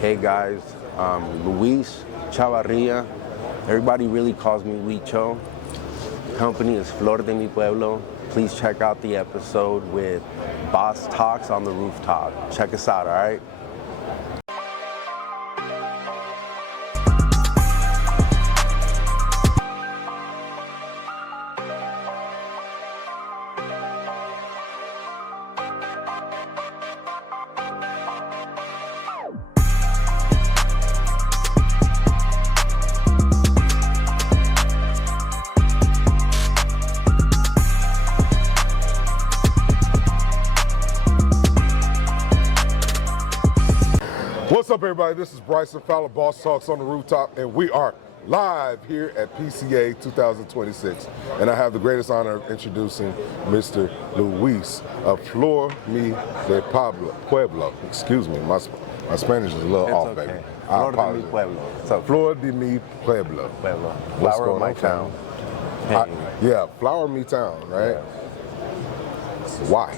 Hey guys, Luis Chavarria. Everybody really calls me Wicho. Company is Flor De Mi Pueblo. Please check out the episode with Boss Talks on the Rooftop. Check us out, all right? What's up, everybody? This is Bryson Fowler, Boss Talks on the Rooftop, and we are live here at PCA 2026. And I have the greatest honor of introducing Mr. Luis of Flor De Pueblo. Excuse me, my Spanish is a little off, okay. baby. Flor De Mi Pueblo. So, Flor De Mi Pueblo. Flower of my town. Yeah, Flower of Me Town, right? Yeah. Why?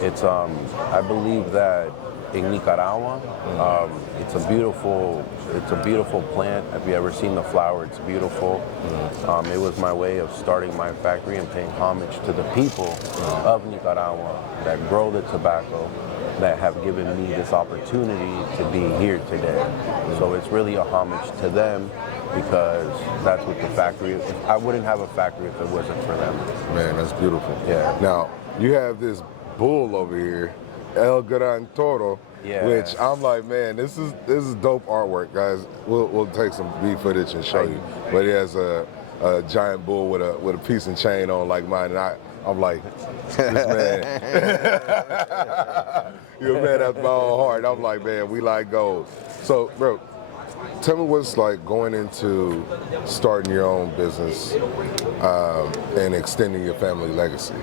It's I believe that in Nicaragua, it's a beautiful plant. Have you ever seen the flower? It's beautiful. It was my way of starting my factory and paying homage to the people of Nicaragua that grow the tobacco, that have given me this opportunity to be here today. So it's really a homage to them, because that's what the factory is. I wouldn't have a factory if it wasn't for them. Man, that's beautiful. Yeah. Now, you have this bull over here, El Gran Toro, which I'm like, man, this is dope artwork, guys. We'll take some B footage and show you. But he has a giant bull with a piece and chain on like mine, and I'm like, this man, you're a man after my own heart. I'm like, man, we like gold. So, bro, tell me what's like going into starting your own business and extending your family legacy.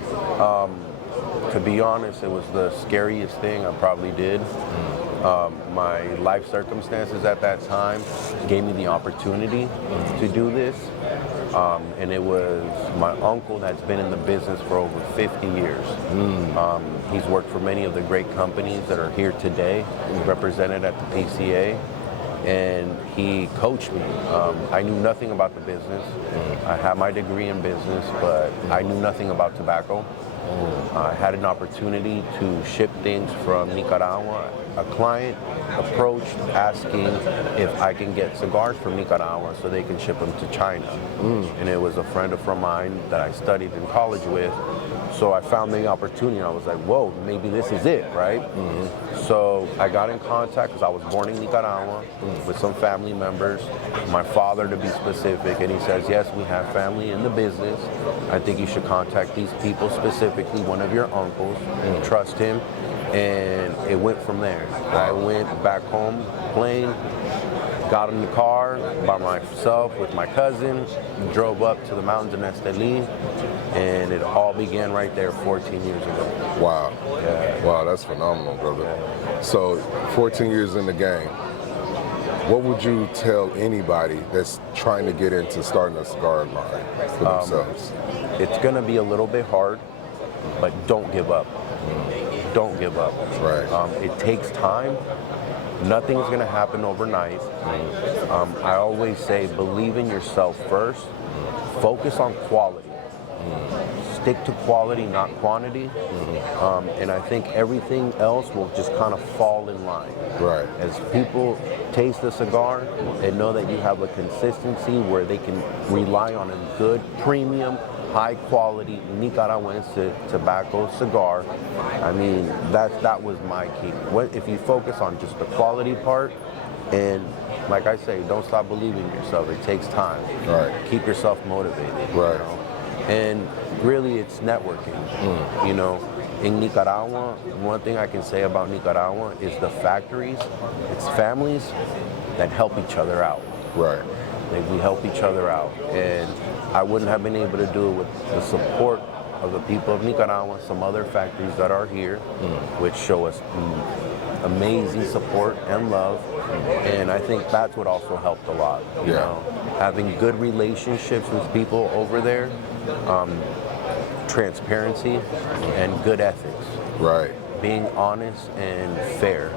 To be honest, it was the scariest thing I probably did. My life circumstances at that time gave me the opportunity to do this. And it was my uncle that's been in the business for over 50 years. He's worked for many of the great companies that are here today, represented at the PCA. And he coached me. I knew nothing about the business. I had my degree in business, but I knew nothing about tobacco. I had an opportunity to ship things from Nicaragua. A client approached asking if I can get cigars from Nicaragua so they can ship them to China. And it was a friend of mine that I studied in college with. So I found the opportunity, and I was like, whoa, maybe this is it, right? So I got in contact, because I was born in Nicaragua, with some family members, my father to be specific, and he says, yes, we have family in the business. I think you should contact these people, specifically one of your uncles, trust him, and it went from there. I went back home, plane, got in the car by myself with my cousin, drove up to the mountains in Esteli, and it all began right there 14 years ago. Wow. Yeah. Wow, that's phenomenal, brother. Yeah. So, 14 years in the game, what would you tell anybody that's trying to get into starting a cigar line for themselves? It's going to be a little bit hard, but don't give up. Don't give up. Right. It takes time. Nothing's going to happen overnight. I always say, believe in yourself first. Focus on quality. Stick to quality, not quantity. And I think everything else will just kind of fall in line. Right. As people taste the cigar, they know that you have a consistency where they can rely on a good, premium, high quality Nicaraguan tobacco cigar. I mean, that was my key. If you focus on just the quality part, and like I say, don't stop believing in yourself. It takes time. Right. Keep yourself motivated. Right. You know? And really, it's networking. You know, in Nicaragua, one thing I can say about Nicaragua is the factories, it's families that help each other out. Right. We help each other out. And I wouldn't have been able to do it with the support of the people of Nicaragua, some other factories that are here, which show us amazing support and love. And I think that's what also helped a lot. You know, having good relationships with people over there, transparency, and good ethics. Right. being honest and fair,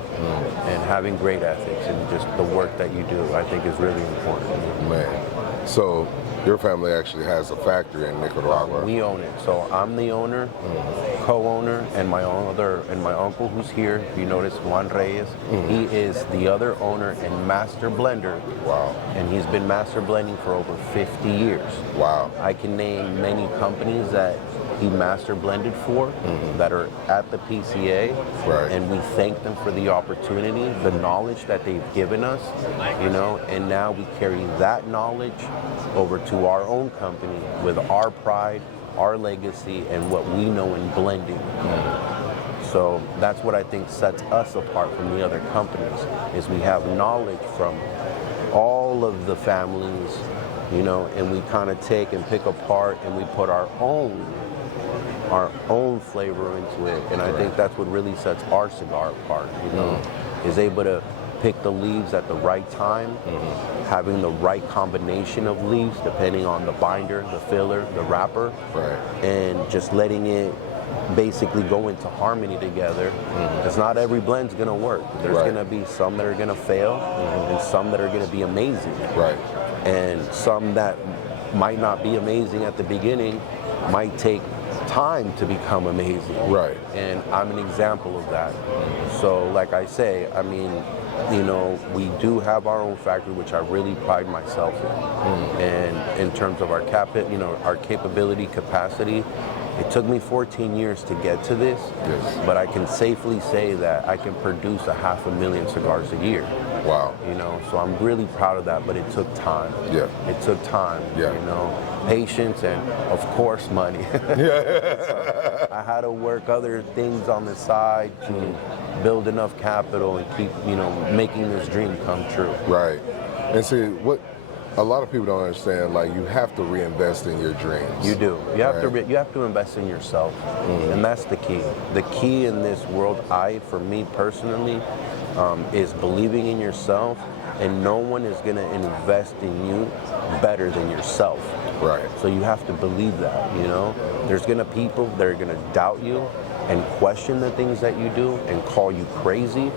and having great ethics, and just the work that you do, I think is really important. Man, so your family actually has a factory in Nicaragua. We own it. So I'm the owner, co-owner, and my uncle who's here, if you notice, Juan Reyes, he is the other owner and master blender. Wow. And he's been master blending for over 50 years. Wow. I can name many companies that he master blended for that are at the PCA, Right. and we thank them for the opportunity, the knowledge that they've given us, you know, and now we carry that knowledge over to our own company with our pride, our legacy, and what we know in blending. So that's what I think sets us apart from the other companies, is we have knowledge from all of the families, you know, and we kind of take and pick apart and we put our own flavor into it. And I think that's what really sets our cigar apart, you know, is able to pick the leaves at the right time, having the right combination of leaves depending on the binder, the filler, the wrapper, and just letting it basically go into harmony together. Because not every blend's gonna work. There's gonna be some that are gonna fail, and some that are gonna be amazing. And some that might not be amazing at the beginning might take time to become amazing. And I'm an example of that. So like I say, I mean, you know, we do have our own factory, which I really pride myself in. And in terms of our our capability, capacity, it took me 14 years to get to this, but I can safely say that I can produce 500,000 cigars a year. Wow. You know, so I'm really proud of that, but it took time. It took time, you know, patience, and of course money. So I had to work other things on the side to build enough capital and keep, you know, making this dream come true. And see, what a lot of people don't understand, like, you have to reinvest in your dreams. You do. You have to invest in yourself, and that's the key. The key in this world, for me personally, is believing in yourself, and no one is going to invest in you better than yourself. So you have to believe that, you know. There's going to people that are going to doubt you and question the things that you do and call you crazy,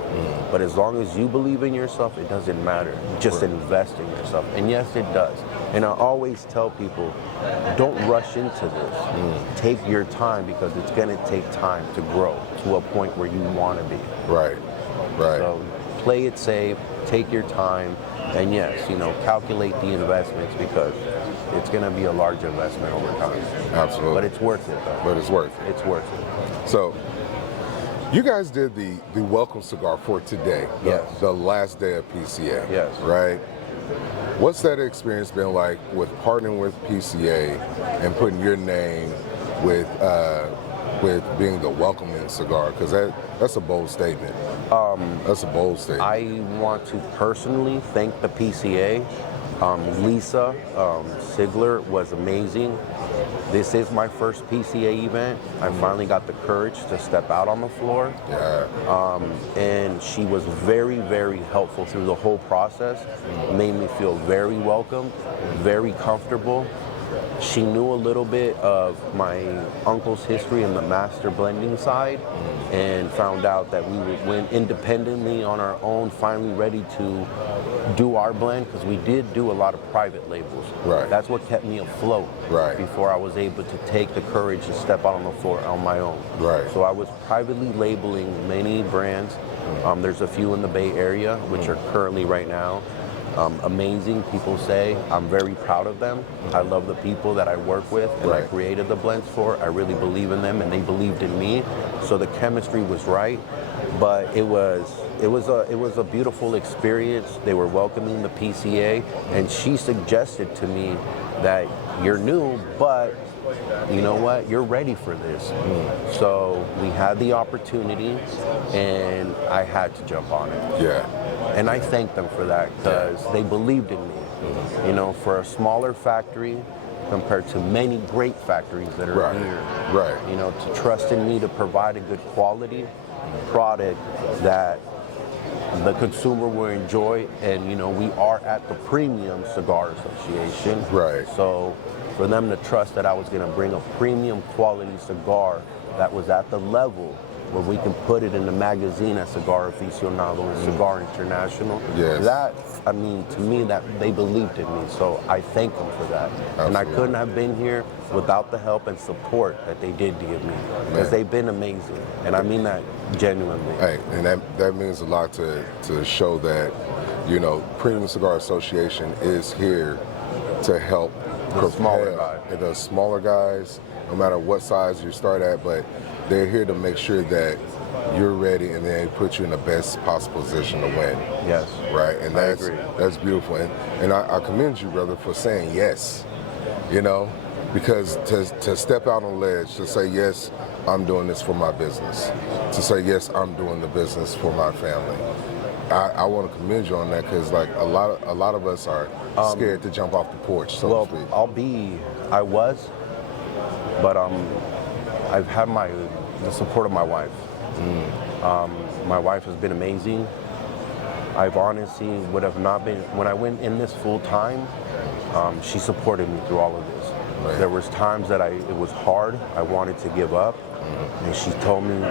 but as long as you believe in yourself, it doesn't matter. Just invest in yourself. And yes, it does. And I always tell people, don't rush into this. Take your time, because it's going to take time to grow to a point where you want to be. So play it safe, take your time, and yes, you know, calculate the investments, because it's going to be a large investment over time. Absolutely. But it's worth it, though. But it's worth it. It's worth it. So, you guys did the welcome cigar for today, the last day of PCA, right? What's that experience been like with partnering with PCA and putting your name with being the welcoming cigar? Because that's a bold statement. That's a bold statement. I want to personally thank the PCA. Lisa Sigler was amazing. This is my first PCA event. I finally got the courage to step out on the floor. And she was very, very helpful through the whole process. Made me feel very welcome, very comfortable. She knew a little bit of my uncle's history in the master blending side, and found out that we went independently on our own, finally ready to do our blend, because we did do a lot of private labels. That's what kept me afloat before I was able to take the courage to step out on the floor on my own. So I was privately labeling many brands. There's a few in the Bay Area, which are currently right now amazing, people say. I'm very proud of them. I love the people that I work with and I created the blends for. I really believe in them, and they believed in me. So the chemistry was right, but it was a beautiful experience. They were welcoming the PCA, and she suggested to me that you're new, but you know what, you're ready for this. So we had the opportunity, and I had to jump on it. And I thank them for that, because they believed in me. You know, for a smaller factory compared to many great factories that are here, you know, to trust in me to provide a good quality product that the consumer will enjoy. And you know, we are at the Premium Cigar Association, so for them to trust that I was going to bring a premium quality cigar that was at the level where we can put it in the magazine as Cigar Aficionado and Cigar International. Yes. That, I mean, to me, that they believed in me, so I thank them for that. Absolutely. And I couldn't have been here without the help and support that they did give me, because they've been amazing, and I mean that genuinely. Hey, and that means a lot to show that, you know, Premium Cigar Association is here to help The smaller propel guys. the smaller guys, no matter what size you start at, but they're here to make sure that you're ready and they put you in the best possible position to win. Yes. Right, and I agree. that's beautiful, and I commend you, brother, for saying yes. You know, because to step out on the ledge, to say yes, I'm doing this for my business, to say yes, I'm doing the business for my family. I want to commend you on that, because like a lot of us are scared to jump off the porch, so to speak. I was, but I've had the support of my wife. My wife has been amazing. I've honestly would have not been, when I went in this full time, she supported me through all of this. Right. There was times that it was hard, I wanted to give up, and she told me,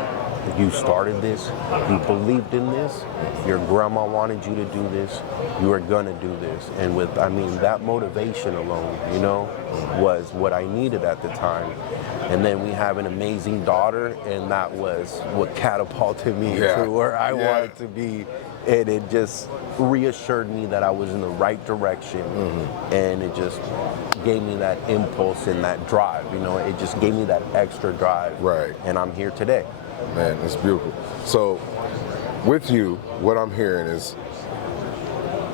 you started this, you believed in this, your grandma wanted you to do this, you are gonna do this. And that motivation alone, you know, was what I needed at the time. And then we have an amazing daughter, and that was what catapulted me to where I wanted to be. And it just reassured me that I was in the right direction. And it just gave me that impulse and that drive, you know, it just gave me that extra drive. Right. And I'm here today. Man, it's beautiful. So, with you, what I'm hearing is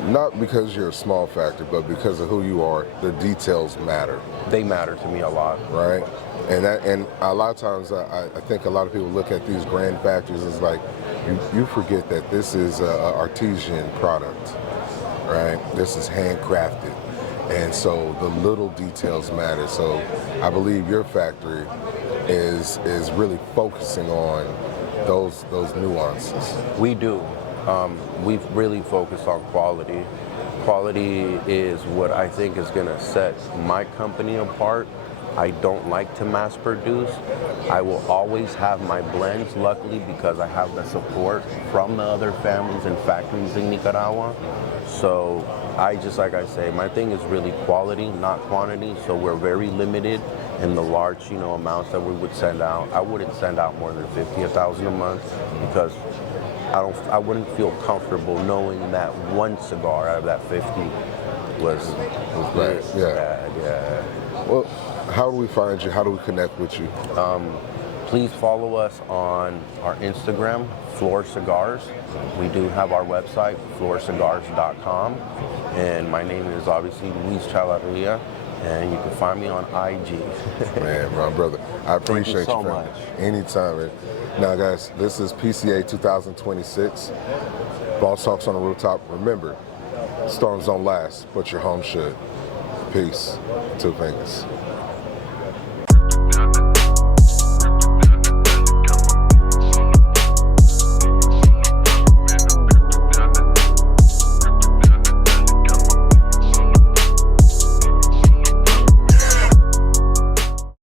not because you're a small factor, but because of who you are, the details matter. They matter to me a lot. Right? And a lot of times I think a lot of people look at these grand factories as like, you forget that this is an artesian product, right? This is handcrafted. And so the little details matter. So I believe your factory is really focusing on those nuances. We do. We've really focused on quality. Quality is what I think is going to set my company apart. I don't like to mass produce. I will always have my blends, luckily, because I have the support from the other families and factories in Nicaragua. So like I say, my thing is really quality, not quantity. So we're very limited in the large, you know, amounts that we would send out. I wouldn't send out more than 1,000 a month, because I wouldn't feel comfortable knowing that one cigar out of that 50 was Right. Yeah. Well, how do we find you? How do we connect with you? Please follow us on our Instagram, Flor Cigars. We do have our website, florcigars.com. And my name is obviously Wicho Chavarria, and you can find me on IG. Man, my brother, I appreciate you so man. much. Anytime, man. Now, guys, this is PCA 2026. Boss Talks on the Rooftop. Remember, storms don't last, but your home should. Peace. Two fingers.